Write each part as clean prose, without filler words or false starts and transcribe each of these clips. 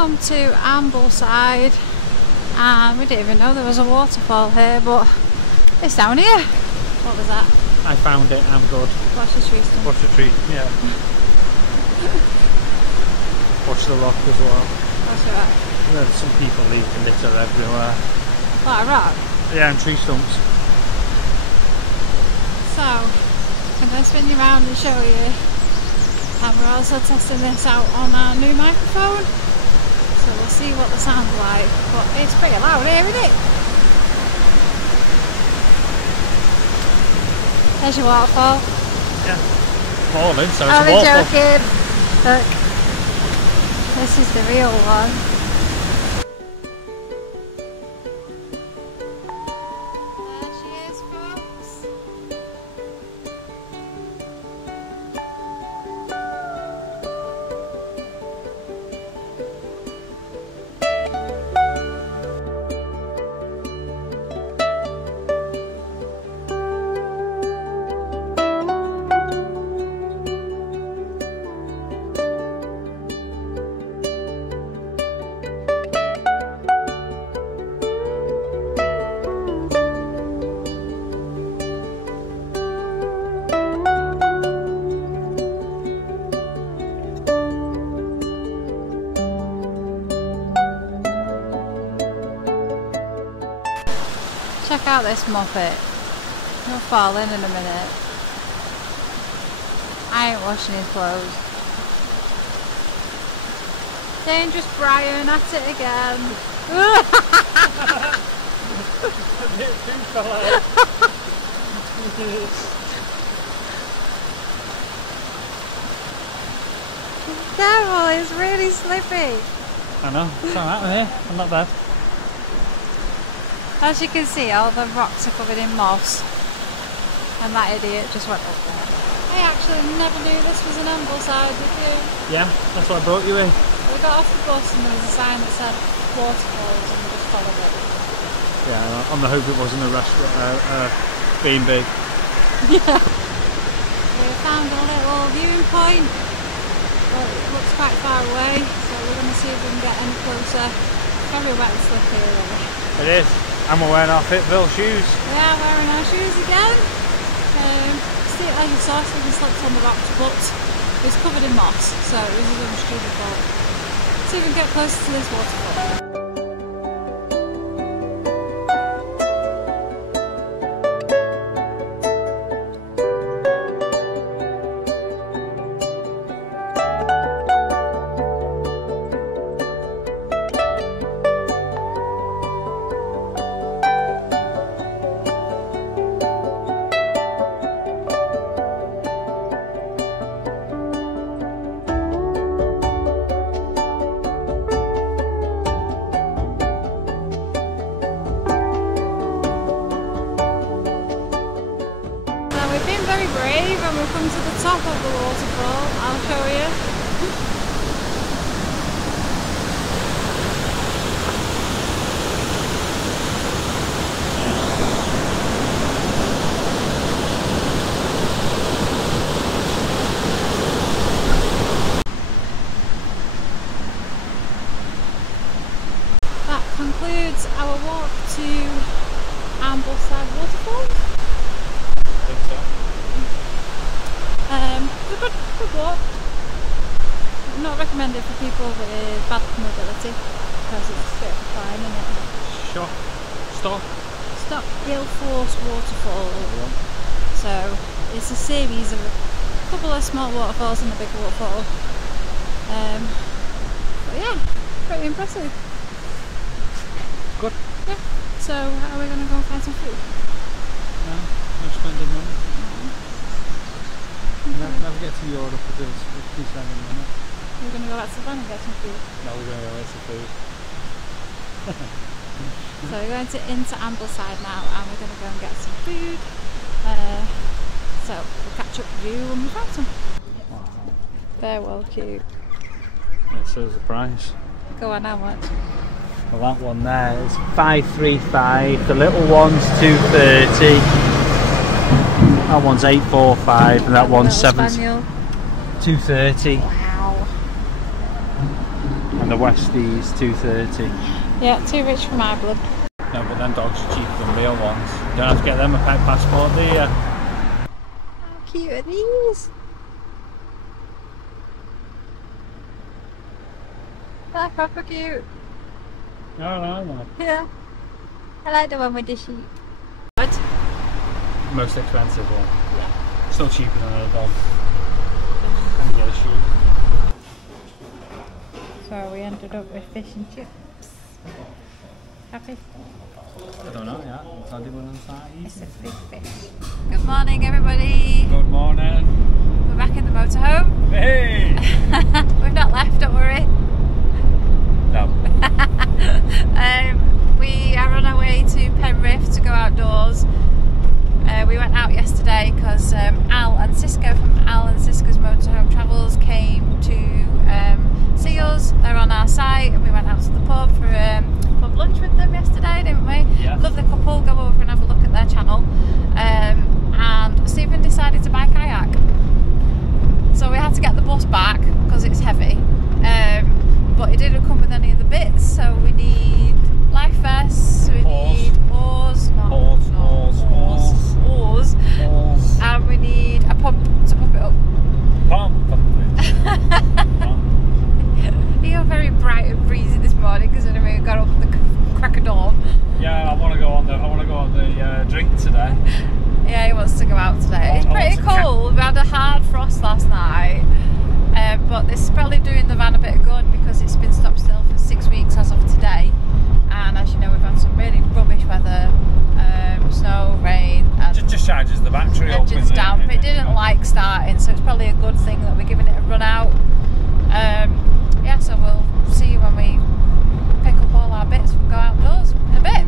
come to Ambleside and we didn't even know there was a waterfall here, but it's down here. What was that? I found it, I'm good. Watch the tree stump. Watch the tree, yeah. Watch the rock as well. What's the rock? There's some people leaving litter everywhere. What, a rock? Yeah, and tree stumps. So, I'm going to spin you around and show you. And we're also testing this out on our new microphone. So we'll see what the sound's like. But it's pretty loud here, isn't it? There's your waterfall. Yeah. Falling, so it's I'm a waterfall. joking. Look. This is the real one. There she is, folks. Check out this muppet. He'll fall in a minute. I ain't washing his clothes. Dangerous Brian at it again. Careful, it's really slippy. I know, it's alright with here, I'm not bad. As you can see, all the rocks are covered in moss. And that idiot just went up there. I actually never knew this was an Ambleside, did you? Yeah, that's what I brought you in. We got off the bus and there was a sign that said waterfalls and we just followed it. Yeah, on the hope it wasn't a restaurant, being big. Yeah. We found a little viewing point. Well, it looks quite far away, so we're going to see if we can get any closer. It's very wet and slippery really. It is. And we're wearing our Fitville shoes. We are wearing our shoes again. See, like you saw, we slipped on the rocks, but it's covered in moss, so it was a little stupid fault. See if we can get closer to this waterfall. Very brave and we've come to the top of the waterfall. I'll show you. That concludes our walk to Ambleside Waterfalls. Good walk. Not recommended for people with bad mobility because it's a bit of a climb, isn't it? Stop. Gilforce Waterfall. So it's a series of a couple of small waterfalls and a big waterfall. But yeah, pretty impressive. Good. Yeah. So are we going to go and find some food? No, I'm spending money. Never get to Europe with this. Keep spending money. We're going to go back to the van and get some food. No, we're going to go get some food. So we're going into Ambleside now and we're going to go and get some food. So we'll catch up with you when we find some. Wow. They're well cute. It says the price. Go on, how much? Well, that one there is $535. The little one's $230. That one's $845, and that one's $230. Wow. And the Westies 230. Yeah, too rich for my blood. No, but them dogs are cheaper than real ones. You don't have to get them a pet passport, do you? How cute are these? They're proper cute. No. Yeah. I like the one with the sheep. What? Most expensive one. Yeah. Still cheaper than a dog. Can get a sheep. So we ended up with fish and chips. Happy? I don't know yet. What's I doing on Saturday? It's a big fish. Good morning, everybody. Good morning. We're back in the motorhome. Hey! We've not left, don't worry. No. We are on our way to Penrith to go outdoors. We went out yesterday because Al and Cisco from Al and Cisco's Motorhome Travels came to see us. They're on our site, and we went out to the pub for pub lunch with them yesterday, didn't we? Yeah. Lovely couple. Go over and have a look at their channel. And Stephen decided to buy a kayak, so we had to get the bus back because it's heavy. But it didn't come with any of the bits, so we need life vests, we need oars, and we need a pump to pump it up. You're very bright and breezy this morning because we got up at the crack of dawn. Yeah, I want to go on the drink today. Yeah, he wants to go out today. It's pretty cold. We had a hard frost last night. But this is probably doing the van a bit of good because it's been stopped still for 6 weeks as of today, and as you know, we've had some really rubbish weather, snow, rain, and just charges the battery up. Engine's down. It didn't like starting, so it's probably a good thing that we're giving it a run out. Yeah, so we'll see you when we pick up all our bits and go outdoors in a bit.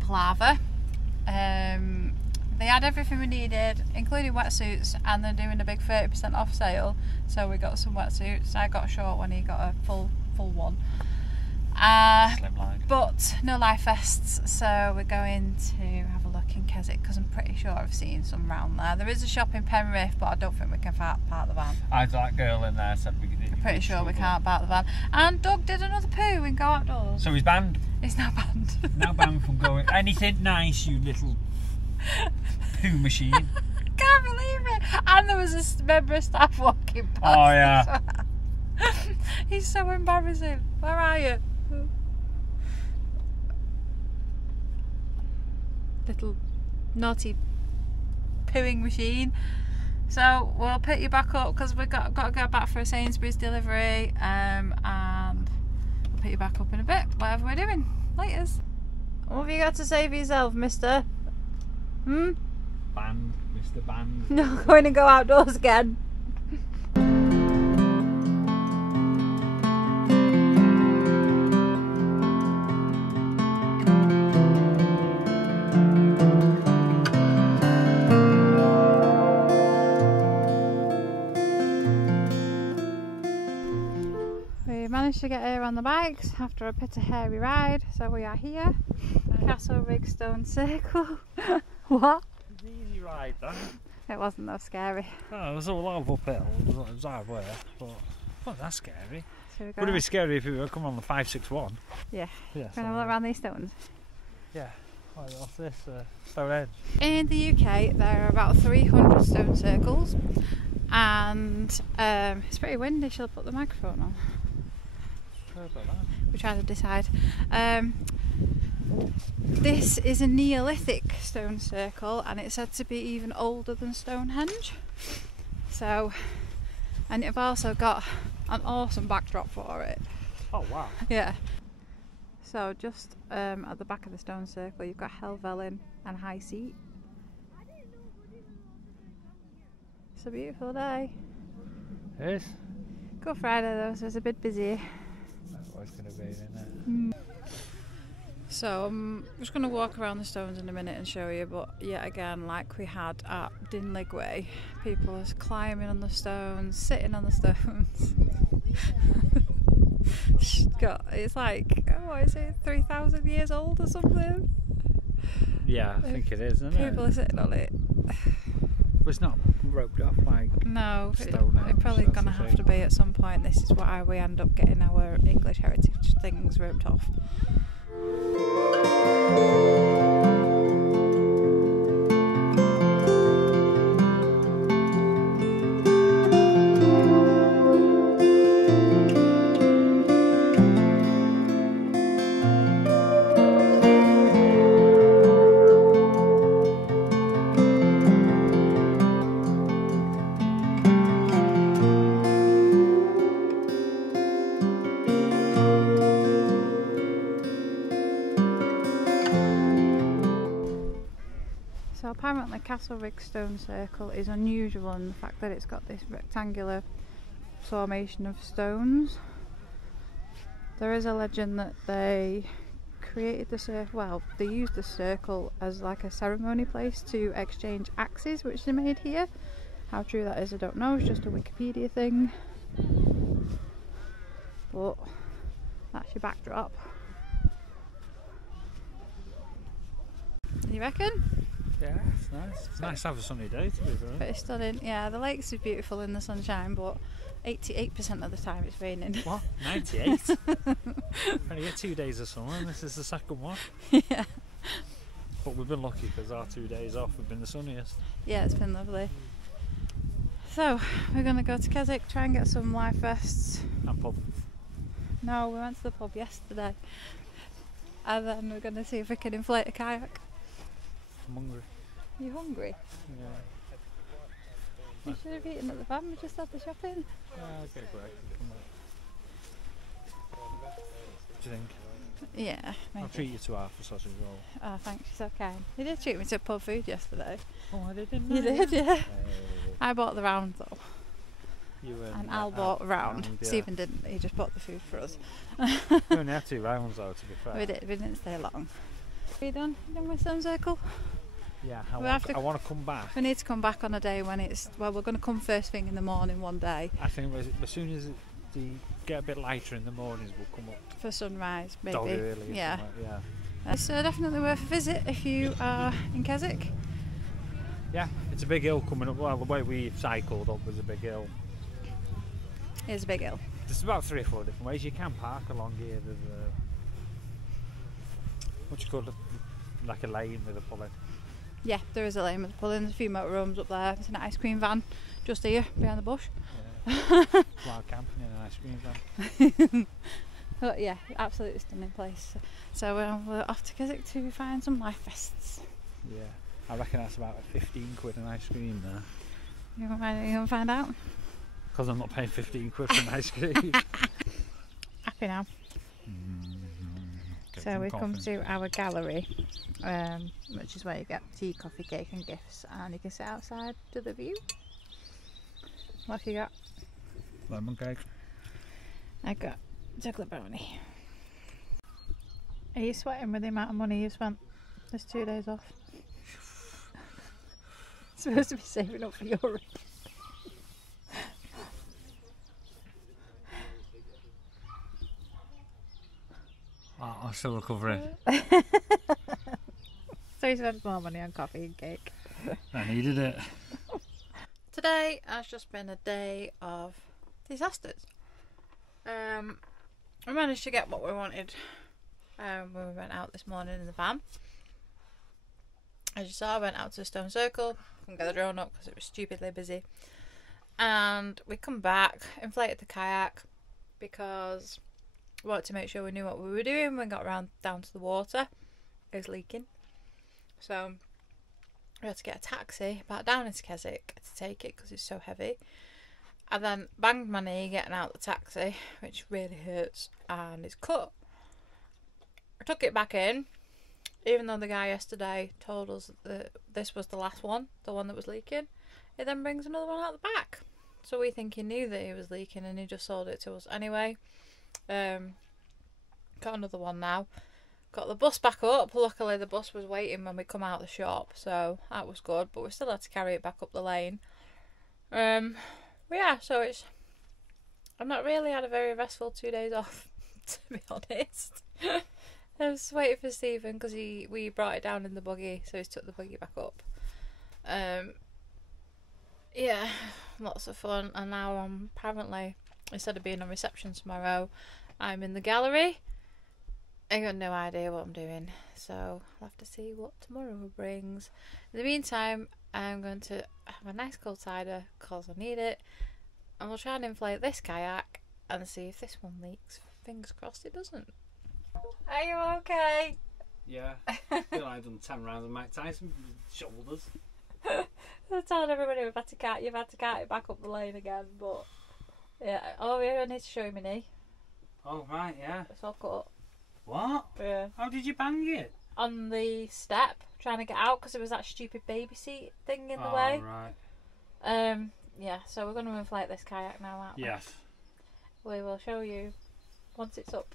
Palaver. They had everything we needed, including wetsuits, and they're doing a big 30% off sale, so we got some wetsuits. I got a short one, he got a full one. But no life vests, so we're going to have a look in Keswick because I'm pretty sure I've seen some round there. There is a shop in Penrith, but I don't think we can park the van. That girl in there said we could. I'm pretty sure we can't park the van. And Doug did another poo and go outdoors. So he's banned. He's now banned. Now banned from going anything nice, you little poo machine. I can't believe it. And there was a member of staff walking past. Oh yeah. He's so embarrassing. Where are you? Little naughty pooing machine. So we'll pick you back up because we've got to go back for a Sainsbury's delivery, and we'll pick you back up in a bit, whatever we're doing. Laters. What have you got to say for yourself, mister? Band, Mr. Band. No, going to go outdoors again. Managed to get here on the bikes after a bit of hairy ride, so we are here. Castlerigg Stone Circle. What? It was an easy ride then. It wasn't that scary. Oh, there was a lot of uphill, it was hard work, but wasn't that scary. So Would have been scary if we were coming on the 561. Yeah. Yeah. Can I have a look around these stones? Yeah. What's this? Stonehenge. In the UK there are about 300 stone circles, and it's pretty windy. Shall I put the microphone on? We try to decide. This is a Neolithic stone circle, and it's said to be even older than Stonehenge. So, and you've also got an awesome backdrop for it. Oh wow! Yeah. So just at the back of the stone circle, you've got Helvellyn and High Seat. It's a beautiful day. It is. Good Friday though, so it's a bit busy. That's what it's going to be, isn't it? So I'm just going to walk around the stones in a minute and show you, but yet again, like we had at Dinlig Way, people are climbing on the stones, sitting on the stones. It's like, what is it, 3,000 years old or something? Yeah, I think it is, isn't it? People are sitting on it. But it's not roped off like No, stone. it's probably going to have to be at some point. This is why we end up getting our English heritage things roped off. So apparently Castlerigg Stone Circle is unusual in the fact that it's got this rectangular formation of stones. There is a legend that they created the circle, well, they used the circle as like a ceremony place to exchange axes, which they made here. How true that is I don't know, it's just a Wikipedia thing. But that's your backdrop. You reckon? Yeah, it's nice. It's nice to have a sunny day, to be fair. But it's stunning. Yeah, the lakes are beautiful in the sunshine, but 88% of the time it's raining. What? 98? Only get 2 days of summer and this is the second one. Yeah. But we've been lucky because our 2 days off have been the sunniest. Yeah, it's been lovely. So, we're going to go to Kayak, try and get some life vests. And pub. No, we went to the pub yesterday. And then we're going to see if we can inflate a kayak. I'm hungry. You hungry? Yeah. You should have eaten at the van, we just had the shopping. I'll get a break and come back. What do you think? Yeah, maybe. I'll treat you to half a sausage roll. Oh, thanks, you're so kind. You did treat me to pub food yesterday. Oh, I didn't. You did, yeah. I bought the round though. You And Al bought a round. Yeah. Stephen didn't, he just bought the food for us. We only had 2 rounds though, to be fair. We didn't stay long. Are you done? You done with Stone Circle? Yeah, I I want to come back. We need to come back on a day when it's, well, we're going to come first thing in the morning one day. I think as soon as they get a bit lighter in the mornings, we'll come up. For sunrise, maybe. Dog early. Yeah. Yeah. It's definitely worth a visit if you are in Kayak. Yeah, it's a big hill coming up. Well, the way we cycled up was a big hill. It's a big hill. There's about 3 or 4 different ways you can park along here. There's what you call it, like a lane with a pulley. Yeah, there is a lane with the pull-in. There's a few motorhomes up there. There's an ice cream van just here behind the bush. Yeah. Wild camping in an ice cream van. But yeah, absolutely stunning place. So we're off to Kayak to find some life vests. Yeah, I reckon that's about 15 quid an ice cream there. You gonna find out? Because I'm not paying 15 quid for an ice cream. Happy now. So we've come to our gallery, which is where you get tea, coffee, cake and gifts, and you can sit outside to the view. What have you got? Lemon cake. I got chocolate brownie. Are you sweating with the amount of money you spent? There's 2 days off. Supposed to be saving up for Europe. Oh, I'm still recovering. So you spent more money on coffee and cake. I needed it. Today has just been a day of disasters. We managed to get what we wanted when we went out this morning in the van. As you saw, I went out to the Stone Circle, couldn't get the drone up because it was stupidly busy. And we come back, inflated the kayak because we wanted to make sure we knew what we were doing when we got down to the water. It was leaking. So we had to get a taxi back down into Kayak to take it because it's so heavy. I then banged my knee getting out the taxi, which really hurts, and it's cut. I took it back in, even though the guy yesterday told us that this was the last one, the one that was leaking. It then brings another one out the back. So we think he knew that he was leaking and he just sold it to us anyway. Got another one now. Got the bus back up. Luckily the bus was waiting when we come out of the shop, so that was good, but we still had to carry it back up the lane. But yeah, so I've not really had a very restful 2 days off, to be honest. I was waiting for Stephen because we brought it down in the buggy, so he's took the buggy back up. Yeah, lots of fun. And now I'm apparently, instead of being on reception tomorrow, I'm in the gallery. I got no idea what I'm doing, so I'll have to see what tomorrow brings. In the meantime, I'm going to have a nice cold cider because I need it, and we'll try and inflate this kayak and see if this one leaks. Fingers crossed it doesn't. Are you okay? Yeah, I feel like I've done 10 rounds of Mike Tyson shoulders. I told everybody you've had to cart it back up the lane again, but yeah. Oh yeah, I need to show you my knee. Oh right, yeah. It's all cut up. What? Yeah. How did you bang it? On the step, trying to get out because there was that stupid baby seat thing in the way. Right. Yeah, so we're going to inflate this kayak now, aren't we? Yes. We will show you once it's up.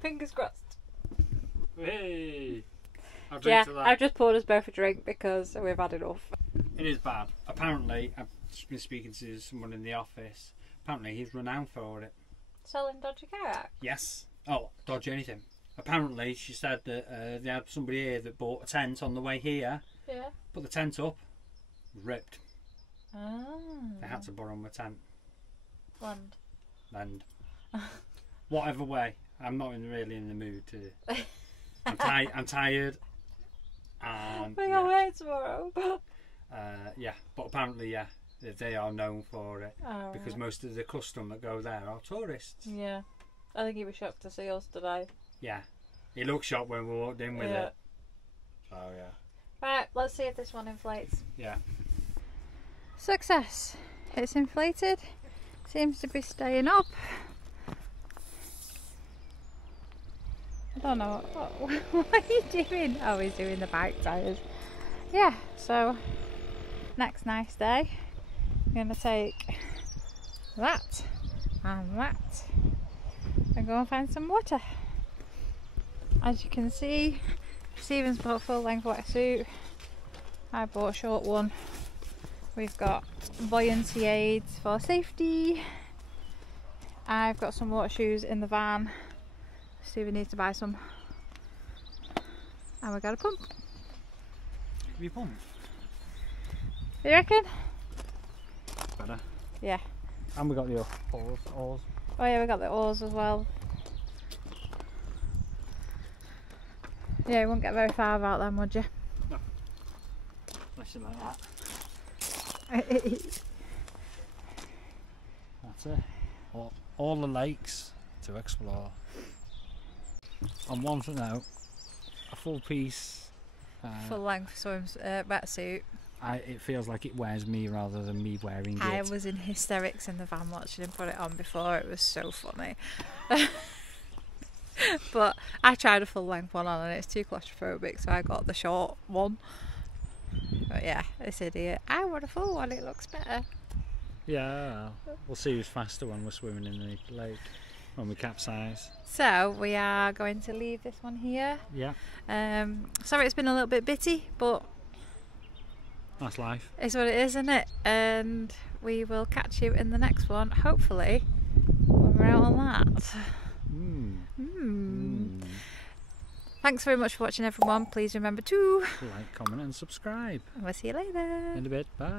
Fingers crossed. Hey! I'll drink to that. I've just poured us both a drink because we've had enough. It is bad. Apparently, I've been speaking to someone in the office. Apparently, he's renowned for it. Selling dodgy kayak? Yes. Oh, dodgy anything. Apparently, she said that they had somebody here that bought a tent on the way here. Yeah. Put the tent up, ripped. Oh. They had to borrow my tent. Land. Whatever way. I'm not really in the mood to. I'm tired. And We're going away tomorrow. yeah, but apparently, yeah, they are known for it because right. most of the custom that go there are tourists. Yeah. I think he was shocked to see us today. Yeah. He looked shocked when we walked in with it. So, yeah. Right, let's see if this one inflates. Yeah. Success. It's inflated. Seems to be staying up. I don't know. What are you doing? Oh, he's doing the bike tyres. Yeah, so next nice day, I'm going to take that and that and go and find some water. As you can see, Stephen's bought a full length wetsuit. I bought a short one. We've got buoyancy aids for safety. I've got some water shoes in the van. Stephen needs to buy some. And we got a pump. Have you pumped? You reckon? Better. Yeah. And we got the oars. Oh yeah, we got the oars as well. Yeah, you won't get very far without them, would you? No. Unless you like that. That's it. All the lakes to explore. And one to know, a full piece. Full length swim wetsuit. It feels like it wears me rather than me wearing it. I was in hysterics in the van watching him put it on before. It was so funny. But I tried a full length one on and it's too claustrophobic, so I got the short one. But yeah, this idiot. I want a full one, it looks better. Yeah, we'll see who's faster when we're swimming in the lake, when we capsize. So we are going to leave this one here. Yeah. Sorry it's been a little bit bitty, but that's life. It's what it is, isn't it? And we will catch you in the next one, hopefully, when we're out on that. Thanks very much for watching, everyone. Please remember to like, comment and subscribe. And we'll see you later. In a bit. Bye.